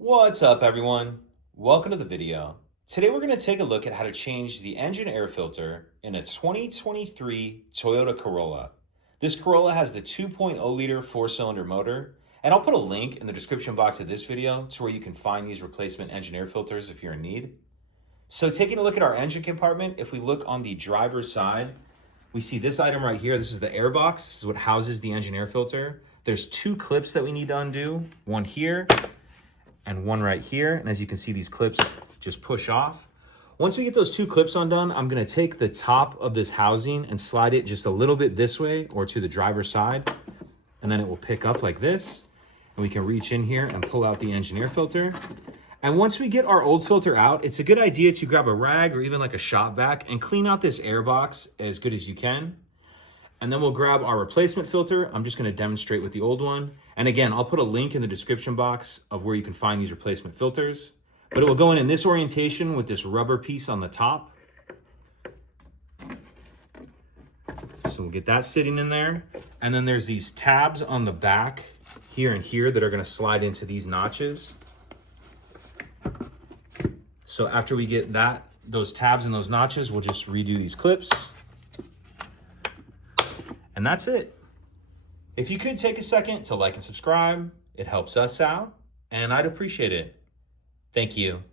What's up, everyone? Welcome to the video. Today we're going to take a look at how to change the engine air filter in a 2023 Toyota Corolla. This Corolla has the 2.0 liter four-cylinder motor, and I'll put a link in the description box of this video to where you can find these replacement engine air filters if you're in need. So taking a look at our engine compartment, if we look on the driver's side, we see this item right here. This is the air box. This is what houses the engine air filter. There's two clips that we need to undo, one here and one right here. And as you can see, these clips just push off. Once we get those two clips undone, I'm gonna take the top of this housing and slide it just a little bit this way or to the driver's side. And then it will pick up like this. And we can reach in here and pull out the engine air filter. And once we get our old filter out, it's a good idea to grab a rag or even like a shop vac and clean out this air box as good as you can. And then we'll grab our replacement filter. I'm just gonna demonstrate with the old one. And again, I'll put a link in the description box of where you can find these replacement filters. But it will go in this orientation with this rubber piece on the top. So we'll get that sitting in there. And then there's these tabs on the back here and here that are gonna slide into these notches. So after we get those tabs and those notches, we'll just redo these clips. And that's it. If you could take a second to like and subscribe, it helps us out, and I'd appreciate it. Thank you.